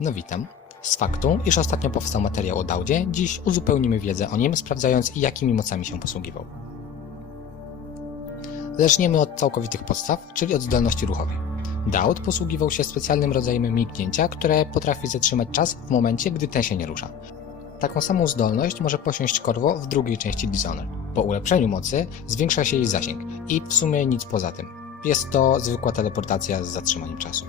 No witam. Z faktu, iż ostatnio powstał materiał o Daudzie, dziś uzupełnimy wiedzę o nim, sprawdzając jakimi mocami się posługiwał. Zaczniemy od całkowitych podstaw, czyli od zdolności ruchowej. Daud posługiwał się specjalnym rodzajem mignięcia, które potrafi zatrzymać czas w momencie, gdy ten się nie rusza. Taką samą zdolność może posiąść Korwo w drugiej części Dishonored. Po ulepszeniu mocy zwiększa się jej zasięg i w sumie nic poza tym. Jest to zwykła teleportacja z zatrzymaniem czasu.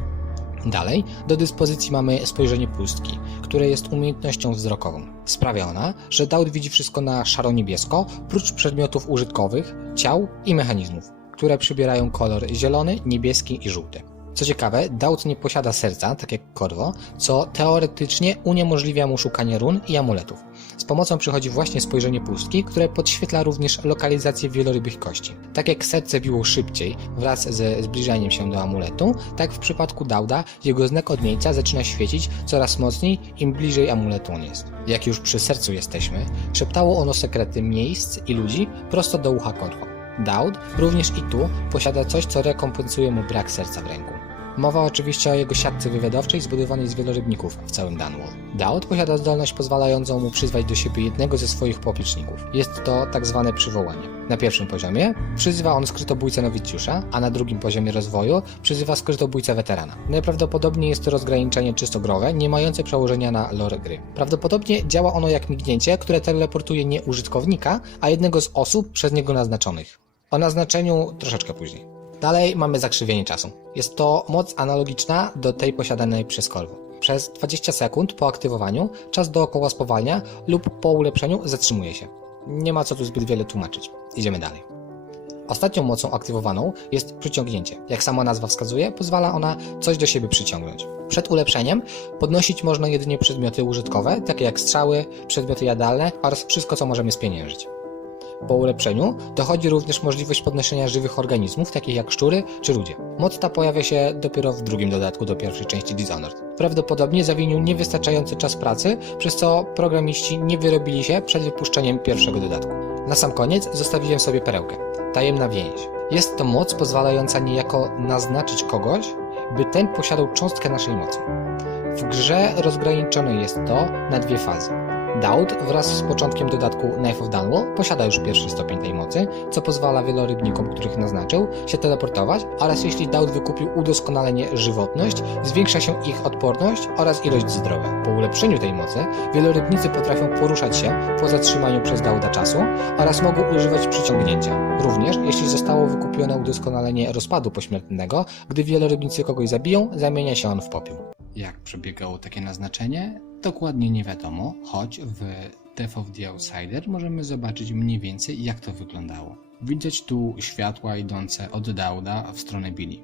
Dalej, do dyspozycji mamy spojrzenie pustki, które jest umiejętnością wzrokową. Sprawia ona, że Daud widzi wszystko na szaro-niebiesko, prócz przedmiotów użytkowych, ciał i mechanizmów, które przybierają kolor zielony, niebieski i żółty. Co ciekawe, Daud nie posiada serca, tak jak Korwo, co teoretycznie uniemożliwia mu szukanie run i amuletów. Z pomocą przychodzi właśnie spojrzenie pustki, które podświetla również lokalizację wielorybich kości. Tak jak serce biło szybciej wraz ze zbliżaniem się do amuletu, tak w przypadku Dauda jego znak odmieńca zaczyna świecić coraz mocniej, im bliżej amuletu on jest. Jak już przy sercu jesteśmy, szeptało ono sekrety miejsc i ludzi prosto do ucha Korwo. Daud również i tu posiada coś, co rekompensuje mu brak serca w ręku. Mowa oczywiście o jego siatce wywiadowczej zbudowanej z wielorybników w całym Dunwall. Daud posiada zdolność pozwalającą mu przyzwać do siebie jednego ze swoich popleczników. Jest to tak zwane przywołanie. Na pierwszym poziomie przyzywa on skrytobójcę nowicjusza, a na drugim poziomie rozwoju przyzywa skrytobójcę weterana. Najprawdopodobniej jest to rozgraniczenie czysto growe, nie mające przełożenia na lore gry. Prawdopodobnie działa ono jak mignięcie, które teleportuje nie użytkownika, a jednego z osób przez niego naznaczonych. O naznaczeniu troszeczkę później. Dalej mamy zakrzywienie czasu. Jest to moc analogiczna do tej posiadanej przez Kolwo. Przez 20 sekund po aktywowaniu czas dookoła spowalnia lub po ulepszeniu zatrzymuje się. Nie ma co tu zbyt wiele tłumaczyć. Idziemy dalej. Ostatnią mocą aktywowaną jest przyciągnięcie. Jak sama nazwa wskazuje, pozwala ona coś do siebie przyciągnąć. Przed ulepszeniem podnosić można jedynie przedmioty użytkowe, takie jak strzały, przedmioty jadalne oraz wszystko, co możemy spieniężyć. Po ulepszeniu dochodzi również możliwość podnoszenia żywych organizmów, takich jak szczury czy ludzie. Moc ta pojawia się dopiero w drugim dodatku do pierwszej części Dishonored. Prawdopodobnie zawinił niewystarczający czas pracy, przez co programiści nie wyrobili się przed wypuszczeniem pierwszego dodatku. Na sam koniec zostawiłem sobie perełkę. Tajemna więź. Jest to moc pozwalająca niejako naznaczyć kogoś, by ten posiadał cząstkę naszej mocy. W grze rozgraniczone jest to na dwie fazy. Daud wraz z początkiem dodatku Knife of Dunwall posiada już pierwszy stopień tej mocy, co pozwala wielorybnikom, których naznaczył, się teleportować oraz jeśli Daud wykupił udoskonalenie żywotność, zwiększa się ich odporność oraz ilość zdrowia. Po ulepszeniu tej mocy wielorybnicy potrafią poruszać się po zatrzymaniu przez Dauda czasu oraz mogą używać przyciągnięcia. Również jeśli zostało wykupione udoskonalenie rozpadu pośmiertnego, gdy wielorybnicy kogoś zabiją, zamienia się on w popiół. Jak przebiegało takie naznaczenie? Dokładnie nie wiadomo, choć w Death of the Outsider możemy zobaczyć mniej więcej jak to wyglądało. Widać tu światła idące od Dauda w stronę Billy.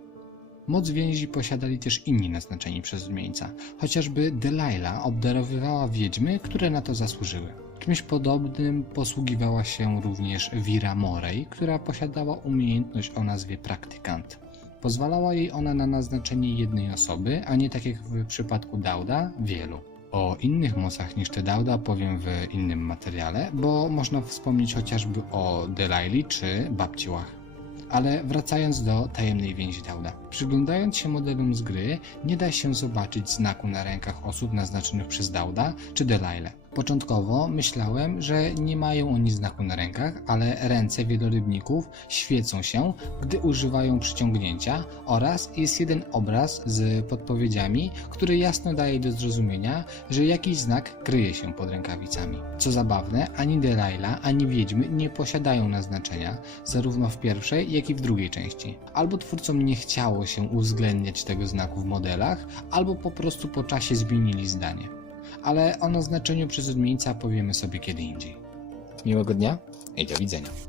Moc więzi posiadali też inni naznaczeni przez odmieńca, chociażby Delilah obdarowywała wiedźmy, które na to zasłużyły. Czymś podobnym posługiwała się również Vira Morey, która posiadała umiejętność o nazwie Praktykant. Pozwalała jej ona na naznaczenie jednej osoby, a nie tak jak w przypadku Dauda, wielu. O innych mocach niż te Dauda powiem w innym materiale, bo można wspomnieć chociażby o Delaili czy Babci Łach. Ale wracając do tajemnej więzi Dauda. Przyglądając się modelom z gry, nie da się zobaczyć znaku na rękach osób naznaczonych przez Dauda czy Delaile. Początkowo myślałem, że nie mają oni znaku na rękach, ale ręce wielorybników świecą się, gdy używają przyciągnięcia oraz jest jeden obraz z podpowiedziami, który jasno daje do zrozumienia, że jakiś znak kryje się pod rękawicami. Co zabawne, ani Delilah, ani Wiedźmy nie posiadają naznaczenia, zarówno w pierwszej, jak i w drugiej części. Albo twórcom nie chciało się uwzględniać tego znaku w modelach, albo po prostu po czasie zmienili zdanie ale o naznaczeniu przez powiemy sobie kiedy indziej. Miłego dnia i do widzenia.